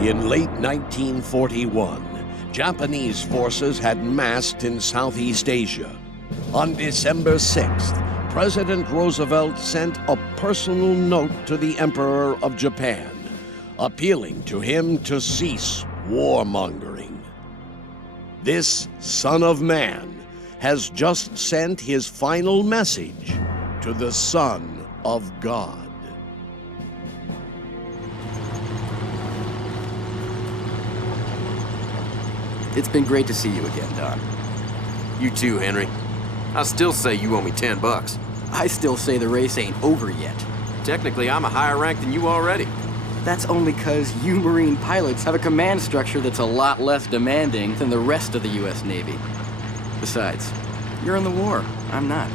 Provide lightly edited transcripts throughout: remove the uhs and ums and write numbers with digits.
In late 1941, Japanese forces had massed in Southeast Asia. On December 6th, President Roosevelt sent a personal note to the Emperor of Japan, appealing to him to cease warmongering. This son of man has just sent his final message to the Son of God. It's been great to see you again, Don. You too, Henry. I still say you owe me $10. I still say the race ain't over yet. Technically, I'm a higher rank than you already. That's only 'cause you Marine pilots have a command structure that's a lot less demanding than the rest of the U.S. Navy. Besides, you're in the war. I'm not.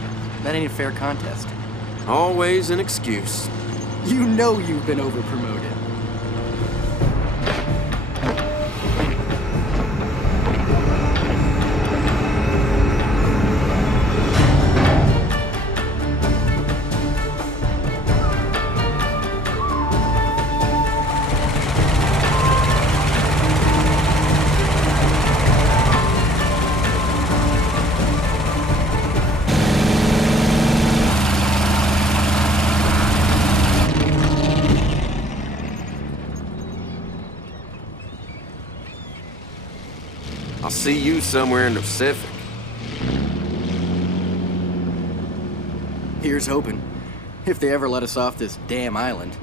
That ain't a fair contest. Always an excuse. You know you've been over-promoted. I'll see you somewhere in the Pacific. Here's hoping. If they ever let us off this damn island.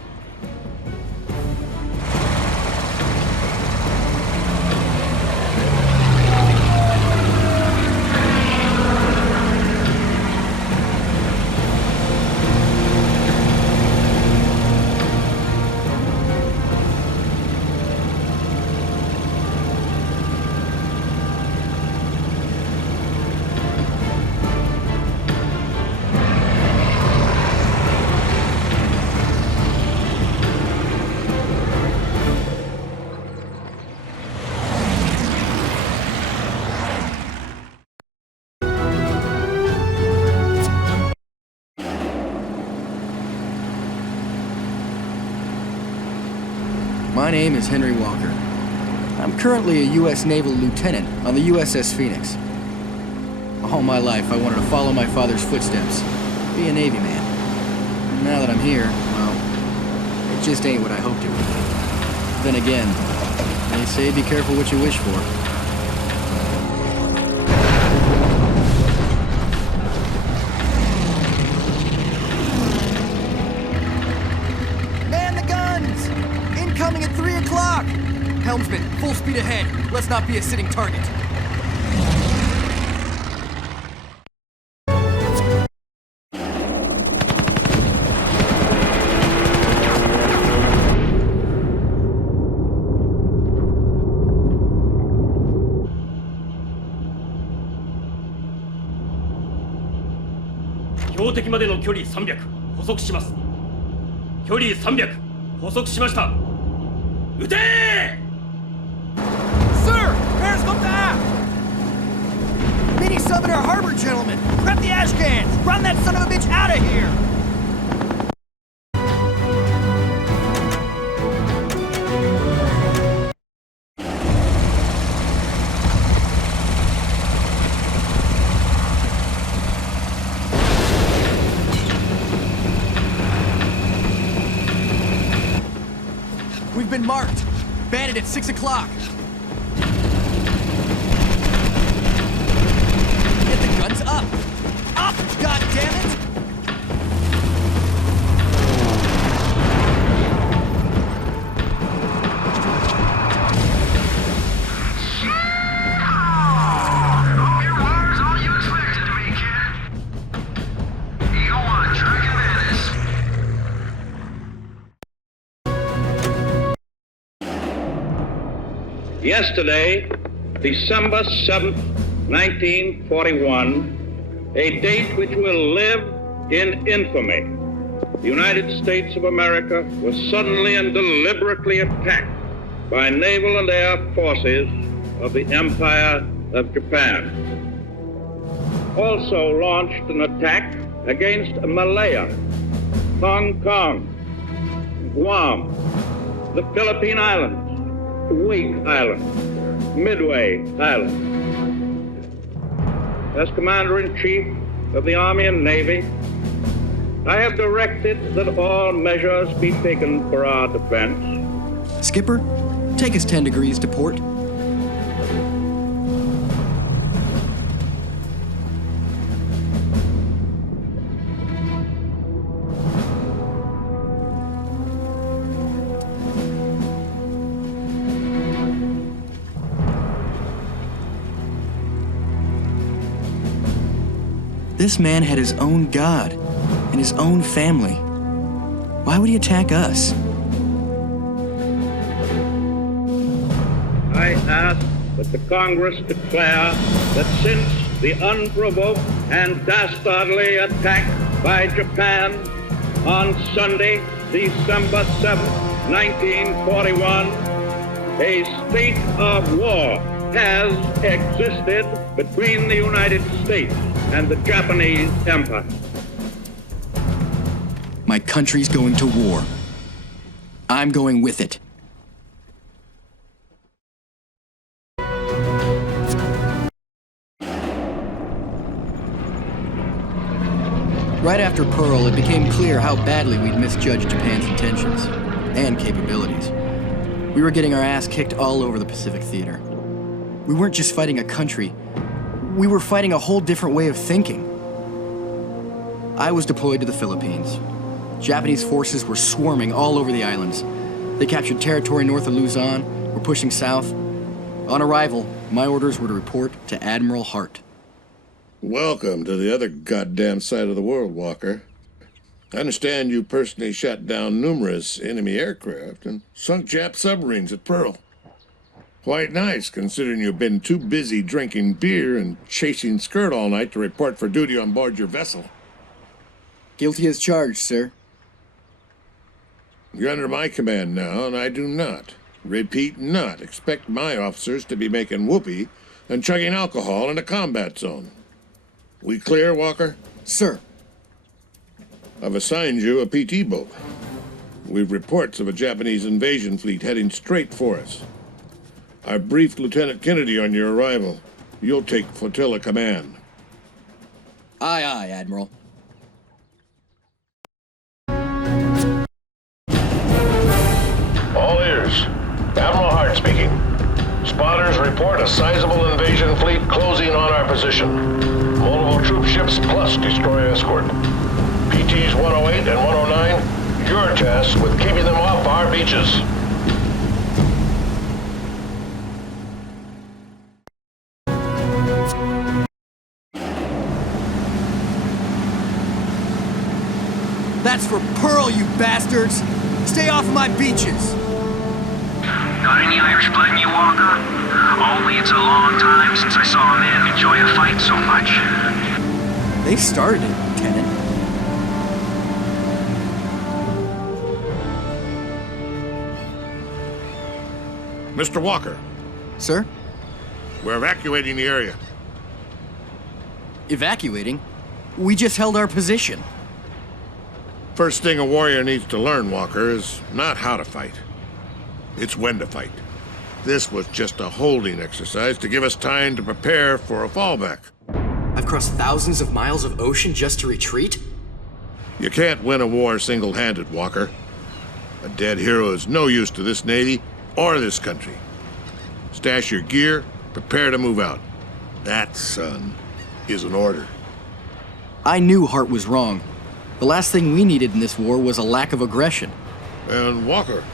My name is Henry Walker. I'm currently a U.S. Naval Lieutenant on the USS Phoenix. All my life, I wanted to follow my father's footsteps, be a Navy man. Now that I'm here, well, it just ain't what I hoped it would be. Then again, they say be careful what you wish for. Coming at 3 o'clock! Helmsman, full speed ahead. Let's not be a sitting target.標的までの距離300補足します。距離300補足しました。撃てSir! Bears come to aft! Mini sub in our harbor, gentlemen! Grab the ash cans! Run that son of a bitch out of here! We've been marked. Bandit at 6 o'clock. Get the guns up. Up, goddammit! Yesterday, December 7th, 1941, a date which will live in infamy. The United States of America was suddenly and deliberately attacked by naval and air forces of the Empire of Japan. Also launched an attack against Malaya, Hong Kong, Guam, the Philippine Islands, Wake Island, Midway Island. As Commander-in-Chief of the Army and Navy, I have directed that all measures be taken for our defense. Skipper, take us 10 degrees to port. This man had his own god and his own family. Why would he attack us? I ask that the Congress declare that since the unprovoked and dastardly attack by Japan on Sunday, December 7, 1941, a state of war has existed between the United States and the Japanese Empire. My country's going to war. I'm going with it. Right after Pearl, it became clear how badly we'd misjudged Japan's intentions and capabilities. We were getting our ass kicked all over the Pacific theater. We weren't just fighting a country, we were fighting a whole different way of thinking. I was deployed to the Philippines. Japanese forces were swarming all over the islands. They captured territory north of Luzon, were pushing south. On arrival, my orders were to report to Admiral Hart. Welcome to the other goddamn side of the world, Walker. I understand you personally shot down numerous enemy aircraft and sunk Jap submarines at Pearl. Quite nice, considering you've been too busy drinking beer and chasing skirt all night to report for duty on board your vessel. Guilty as charged, sir. You're under my command now, and I do not, repeat, not expect my officers to be making whoopee and chugging alcohol in a combat zone. We clear, Walker? Sir. I've assigned you a PT boat. We've reports of a Japanese invasion fleet heading straight for us. I briefed Lieutenant Kennedy on your arrival. You'll take flotilla command. Aye, aye, Admiral. All ears. Admiral Hart speaking. Spotters report a sizable invasion fleet closing on our position. Multiple troop ships plus destroyer escort. PTs 108 and 109, you're tasked with keeping them off our beaches. That's for Pearl, you bastards! Stay off of my beaches! Got any Irish blood in you, Walker? Only it's a long time since I saw a man enjoy a fight so much. They started it, Lieutenant. Mr. Walker, Sir? we're evacuating the area. Evacuating? We just held our position. First thing a warrior needs to learn, Walker, is not how to fight. It's when to fight. This was just a holding exercise to give us time to prepare for a fallback. I've crossed thousands of miles of ocean just to retreat? You can't win a war single-handed, Walker. A dead hero is no use to this Navy or this country. Stash your gear, prepare to move out. That, son, is an order. I knew Hart was wrong. The last thing we needed in this war was a lack of aggression. And Walker,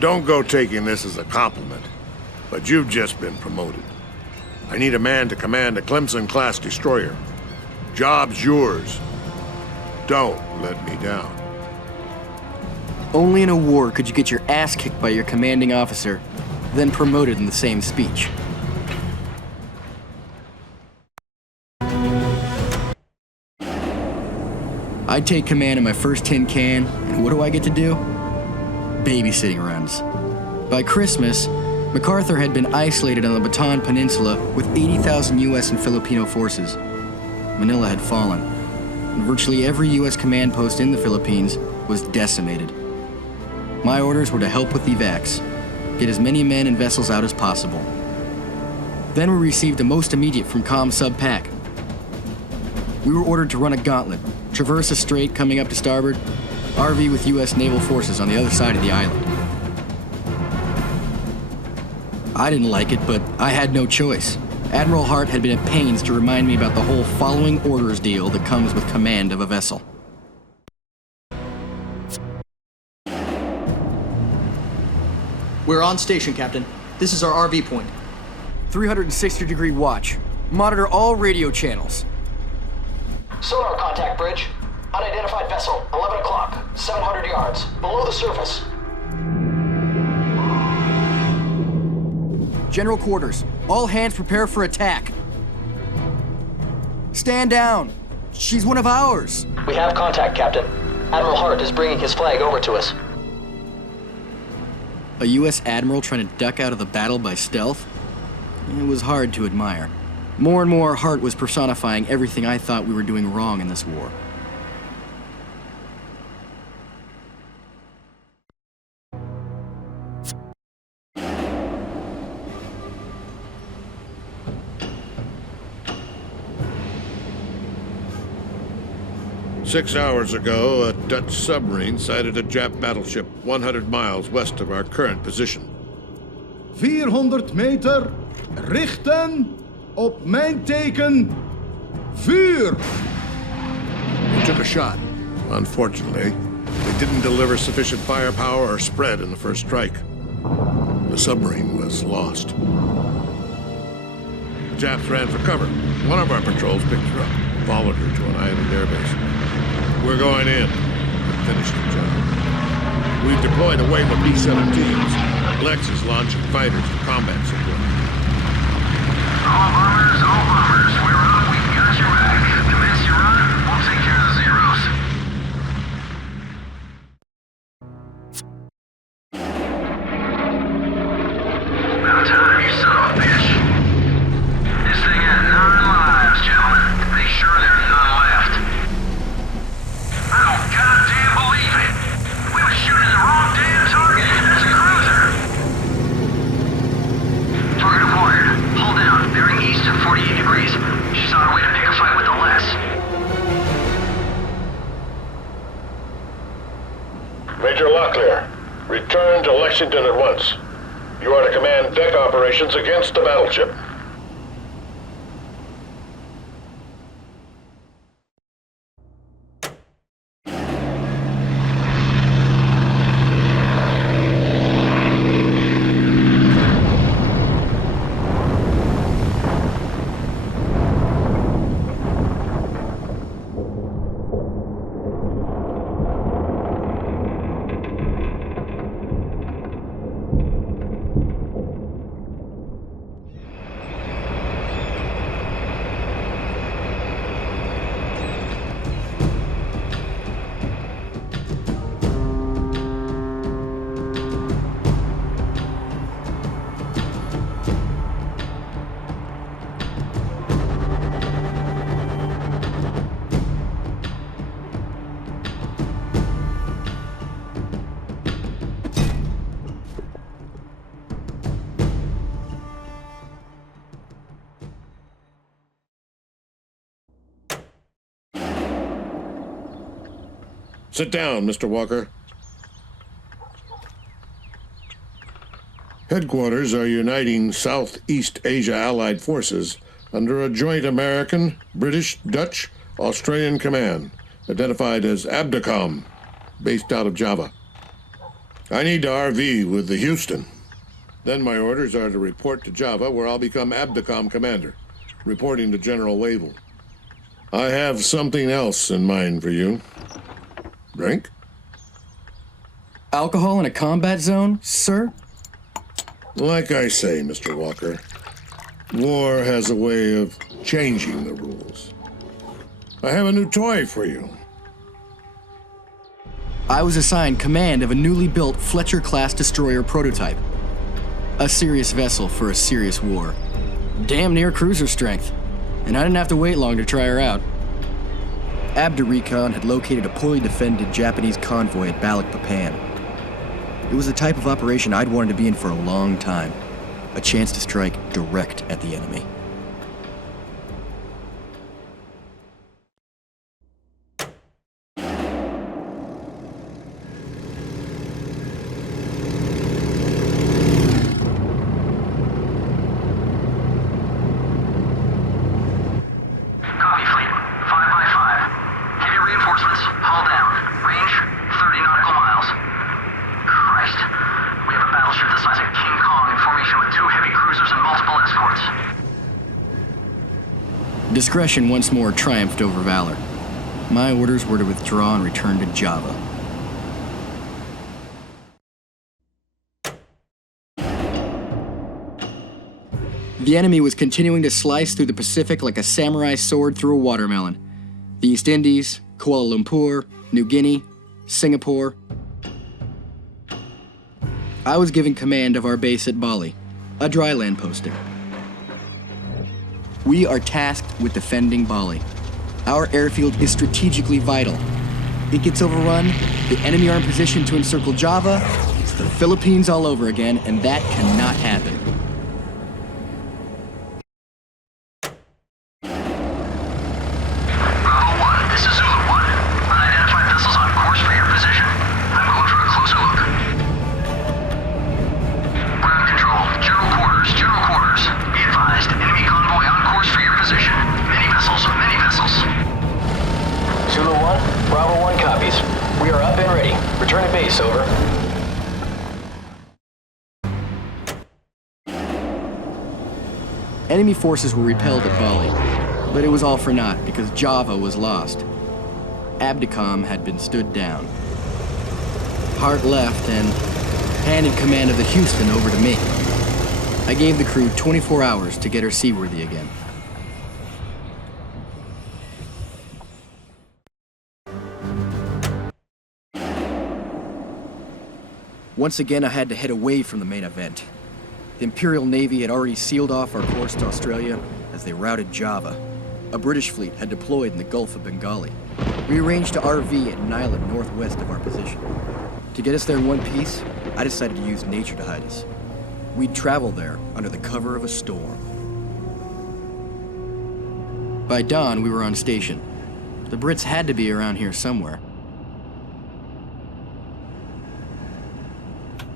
don't go taking this as a compliment, but you've just been promoted. I need a man to command a Clemson-class destroyer. Job's yours. Don't let me down. Only in a war could you get your ass kicked by your commanding officer, then promoted in the same speech. I take command of my first tin can, and what do I get to do? Babysitting runs. By Christmas, MacArthur had been isolated on the Bataan Peninsula with 80,000 U.S. and Filipino forces. Manila had fallen, and virtually every U.S. command post in the Philippines was decimated. My orders were to help with evacs, get as many men and vessels out as possible. Then we received the most immediate from Com Sub Pac. We were ordered to run a gauntlet, traverse a strait coming up to starboard, RV with U.S. naval forces on the other side of the island. I didn't like it, but I had no choice. Admiral Hart had been at pains to remind me about the whole following orders deal that comes with command of a vessel. We're on station, Captain. This is our RV point. 360-degree watch. Monitor all radio channels. Sonar contact bridge. Unidentified vessel, 11 o'clock, 700 yards, below the surface. General quarters. All hands prepare for attack. Stand down. She's one of ours. We have contact, Captain. Admiral Hart is bringing his flag over to us. A U.S. admiral trying to duck out of the battle by stealth? It was hard to admire. More and more, Hart was personifying everything I thought we were doing wrong in this war. "6 hours ago, a Dutch submarine sighted a Jap battleship 100 miles west of our current position. 400 meter, richten, op mijn teken, vuur! They took a shot. Unfortunately, they didn't deliver sufficient firepower or spread in the first strike. The submarine was lost. The Japs ran for cover. One of our patrols picked her up, followed her to an island airbase. We're going in and finish the job. We've deployed a wave of B-17s. Lex is launching fighters for combat support. All bombers, we're up, we've got your back. Commence your run, we'll take care of the zeros. About time, you son of a bitch. This thing had 9 lives, gentlemen. Make sure there's none left. I don't goddamn believe it. We were shooting the wrong damn target. That's a cruiser. Target acquired. Hold down. Bearing east at 48 degrees. She's on her way to pick a fight with the less. Major Locklear, return to Lexington at once. You are to command deck operations against the battleship. Sit down, Mr. Walker. Headquarters are uniting Southeast Asia Allied forces under a joint American, British, Dutch, Australian command, identified as ABDACOM, based out of Java. I need to RV with the Houston. Then my orders are to report to Java, where I'll become ABDACOM commander, reporting to General Wavell. I have something else in mind for you. Drink? Alcohol in a combat zone, sir? Like I say, Mr. Walker, war has a way of changing the rules. I have a new toy for you. I was assigned command of a newly built Fletcher-class destroyer prototype. A serious vessel for a serious war. Damn near cruiser strength. And I didn't have to wait long to try her out. Abda Recon had located a poorly defended Japanese convoy at Balikpapan. It was the type of operation I'd wanted to be in for a long time. A chance to strike direct at the enemy. Copy, fleet. 5x5. Heavy reinforcements, hull down. Range, 30 nautical miles. Christ. We have a battleship the size of King Kong in formation with 2 heavy cruisers and multiple escorts. Discretion once more triumphed over valor. My orders were to withdraw and return to Java. The enemy was continuing to slice through the Pacific like a samurai sword through a watermelon. The East Indies, Kuala Lumpur, New Guinea, Singapore. I was given command of our base at Bali, a dry land posting. We are tasked with defending Bali. Our airfield is strategically vital. It gets overrun, the enemy are in position to encircle Java, it's the Philippines all over again, and that cannot happen. Bravo 1, this is Zulu 1. Unidentified vessels on course for your position. I'm going for a closer look. Ground control, general quarters, general quarters. Be advised, enemy convoy on course for your position. Many vessels, many vessels. Zulu 1, Bravo 1 copies. We are up and ready. Return to base, over. Enemy forces were repelled at Bali, but it was all for naught because Java was lost. Abdicom had been stood down. Hart left and handed command of the Houston over to me. I gave the crew 24 hours to get her seaworthy again. Once again, I had to head away from the main event. The Imperial Navy had already sealed off our course to Australia as they routed Java. A British fleet had deployed in the Gulf of Bengali. We arranged to RV at an island northwest of our position. To get us there in one piece, I decided to use nature to hide us. We'd travel there under the cover of a storm. By dawn, we were on station. The Brits had to be around here somewhere.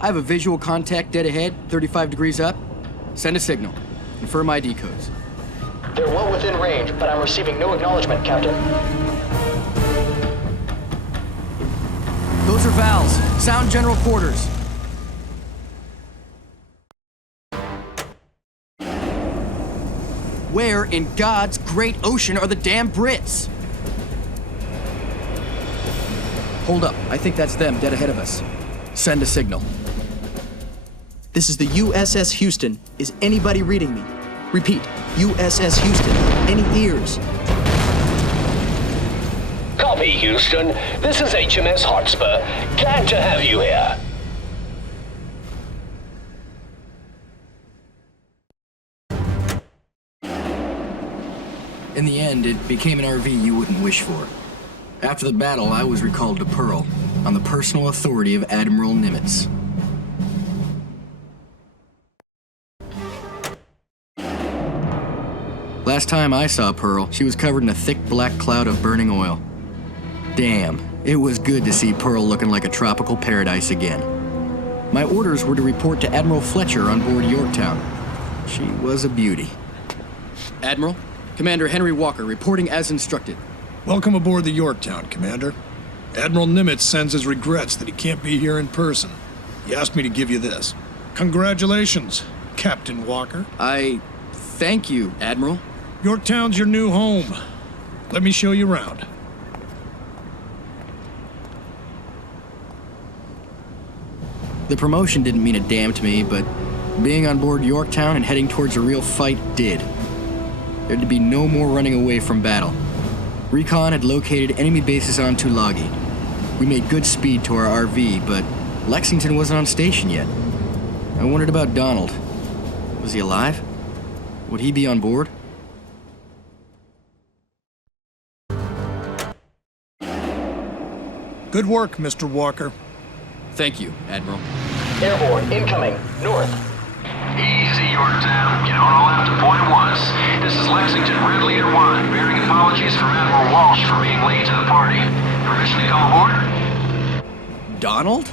I have a visual contact dead ahead, 35 degrees up. Send a signal. Confirm ID codes. They're well within range, but I'm receiving no acknowledgement, Captain. Those are Val's. Sound general quarters. Where in God's great ocean are the damn Brits? Hold up. I think that's them dead ahead of us. Send a signal. This is the USS Houston. Is anybody reading me? Repeat, USS Houston. Any ears? Copy, Houston. This is HMS Hotspur. Glad to have you here. In the end, it became an RV you wouldn't wish for. After the battle, I was recalled to Pearl on the personal authority of Admiral Nimitz. Last time I saw Pearl, she was covered in a thick black cloud of burning oil. Damn, it was good to see Pearl looking like a tropical paradise again. My orders were to report to Admiral Fletcher on board Yorktown. She was a beauty. Admiral, Commander Henry Walker reporting as instructed. Welcome aboard the Yorktown, Commander. Admiral Nimitz sends his regrets that he can't be here in person. He asked me to give you this. Congratulations, Captain Walker. Thank you, Admiral. Yorktown's your new home. Let me show you around. The promotion didn't mean a damn to me, but being on board Yorktown and heading towards a real fight did. There'd to be no more running away from battle. Recon had located enemy bases on Tulagi. We made good speed to our RV, but Lexington wasn't on station yet. I wondered about Donald. Was he alive? Would he be on board? Good work, Mr. Walker. Thank you, Admiral. Airborne, incoming, north. Easy, Yorktown. You don't all have to point at once. This is Lexington, Red Leader 1, bearing apologies from Admiral Walsh for being late to the party. Permission to come aboard? Donald?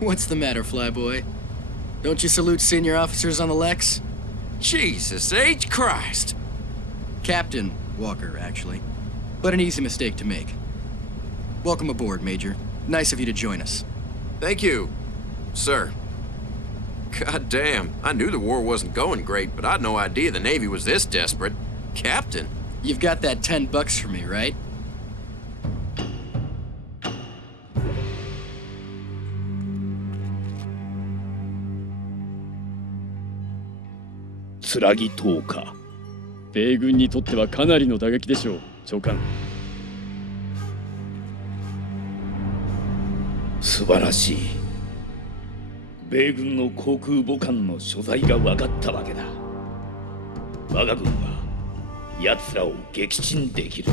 What's the matter, Flyboy? Don't you salute senior officers on the Lex? Jesus H. Christ! Captain Walker, actually. But an easy mistake to make. Welcome aboard, Major. Nice of you to join us. Thank you, sir. God damn, I knew the war wasn't going great, but I had no idea the Navy was this desperate. Captain? You've got that $10 for me, right? Tsuragi島か。米軍にとってはかなりの打撃でしょう、長官。素晴らしい。米軍の航空母艦の所在が分かったわけだ。我が軍は奴らを撃沈できる。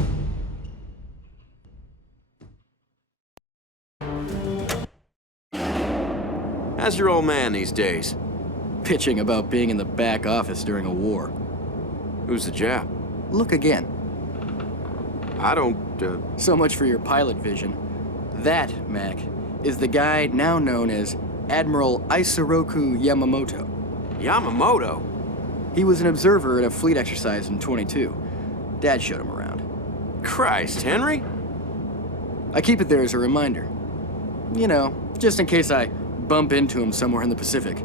How's your old man these days? Pitching about being in the back office during a war. Who's the Jap? Look again. I don't, So much for your pilot vision. That, Mac, is the guy now known as Admiral Isoroku Yamamoto. Yamamoto? He was an observer at a fleet exercise in 22. Dad showed him around. Christ, Henry? I keep it there as a reminder. You know, just in case I bump into him somewhere in the Pacific.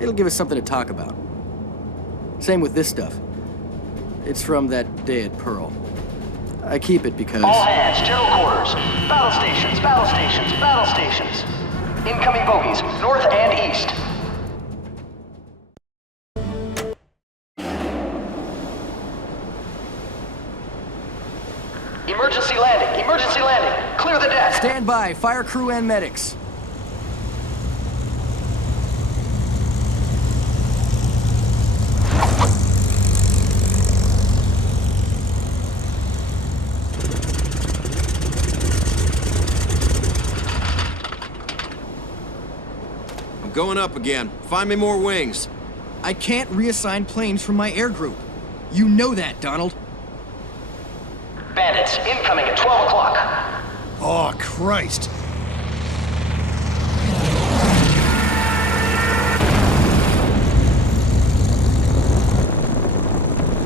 It'll give us something to talk about. Same with this stuff. It's from that day at Pearl. I keep it because... All hands, general quarters. Battle stations, battle stations, battle stations. Incoming bogies, north and east. Emergency landing, emergency landing. Clear the deck. Stand by, fire crew and medics. Going up again. Find me more wings. I can't reassign planes from my air group. You know that, Donald. Bandits, incoming at 12 o'clock. Oh, Christ.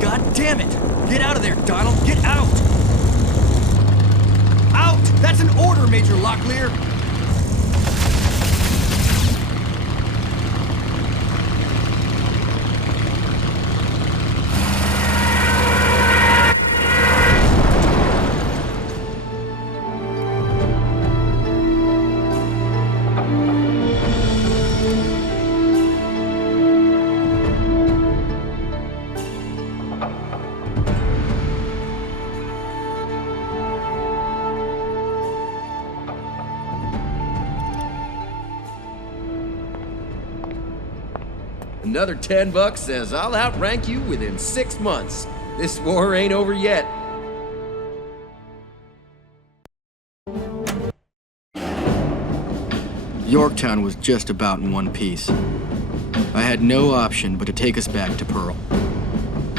God damn it! Get out of there, Donald! Get out! Out! That's an order, Major Locklear! Another $10 says I'll outrank you within 6 months. This war ain't over yet. Yorktown was just about in one piece. I had no option but to take us back to Pearl.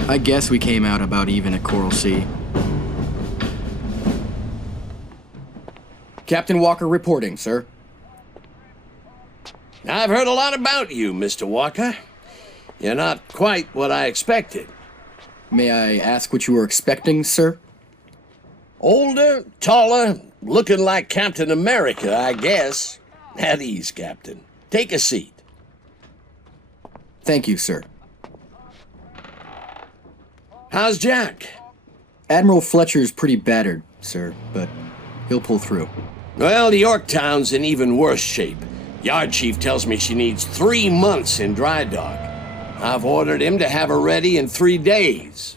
I guess we came out about even at Coral Sea. Captain Walker reporting, sir. I've heard a lot about you, Mr. Walker. You're not quite what I expected. May I ask what you were expecting, sir? Older, taller, looking like Captain America, I guess. At ease, Captain. Take a seat. Thank you, sir. How's Jack? Admiral Fletcher's pretty battered, sir, but he'll pull through. Well, the Yorktown's in even worse shape. Yard Chief tells me she needs 3 months in dry dock. I've ordered him to have her ready in 3 days.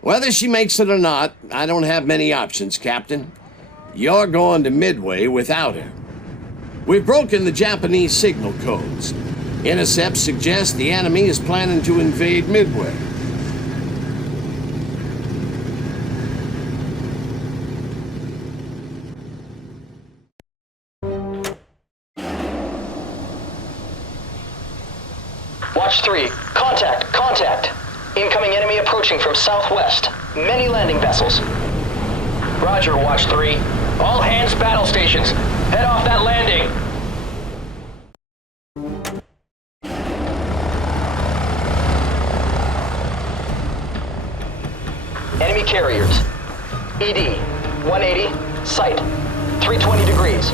Whether she makes it or not, I don't have many options, Captain. You're going to Midway without her. We've broken the Japanese signal codes. Intercepts suggest the enemy is planning to invade Midway. Watch 3, contact. Incoming enemy approaching from southwest. Many landing vessels. Roger, Watch 3. All hands battle stations. Head off that landing. Enemy carriers. ED, 180, sight, 320 degrees.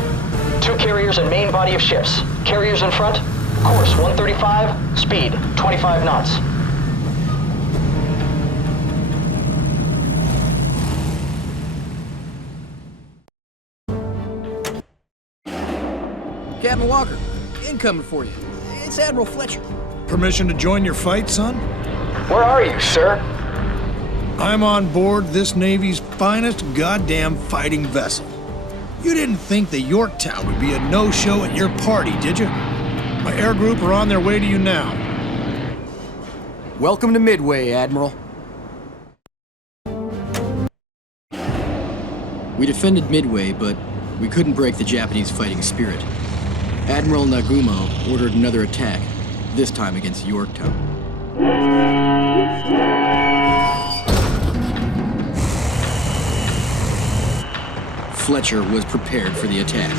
2 carriers and main body of ships. Carriers in front, course 135, speed 25 knots. Captain Walker, incoming for you. It's Admiral Fletcher. Permission to join your fight, son? Where are you, sir? I'm on board this Navy's finest goddamn fighting vessel. You didn't think the Yorktown would be a no-show at your party, did you? My air group are on their way to you now. Welcome to Midway, Admiral. We defended Midway, but we couldn't break the Japanese fighting spirit. Admiral Nagumo ordered another attack, this time against Yorktown. Fletcher was prepared for the attack.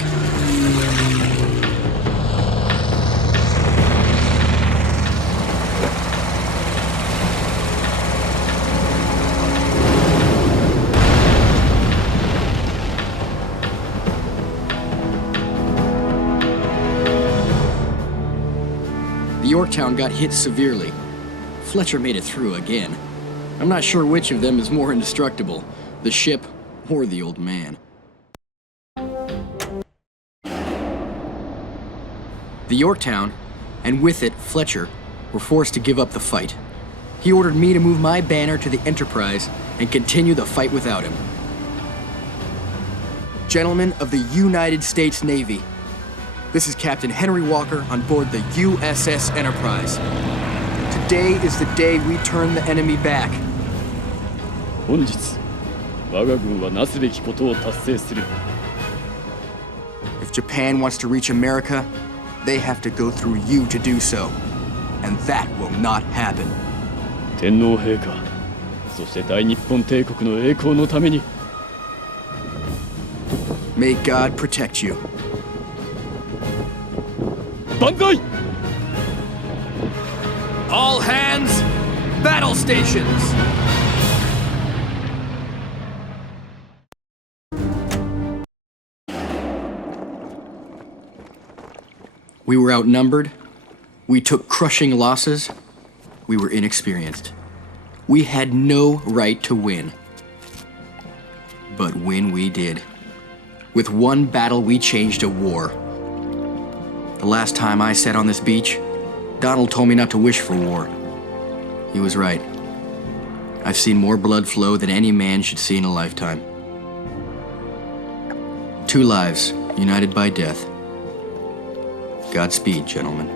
The Yorktown got hit severely. Fletcher made it through again. I'm not sure which of them is more indestructible, the ship or the old man. The Yorktown, and with it Fletcher, were forced to give up the fight. He ordered me to move my banner to the Enterprise and continue the fight without him. Gentlemen of the United States Navy, this is Captain Henry Walker on board the USS Enterprise. Today is the day we turn the enemy back. 本日、我が軍はなすべきことを達成する。 If Japan wants to reach America, they have to go through you to do so. And that will not happen. 天皇陛下、そして大日本帝国の栄光のために。 May God protect you. 万歳! All hands, battle stations! We were outnumbered. We took crushing losses. We were inexperienced. We had no right to win. But win we did. With one battle, we changed a war. The last time I sat on this beach, Donald told me not to wish for war. He was right. I've seen more blood flow than any man should see in a lifetime. 2 lives united by death. Godspeed, gentlemen.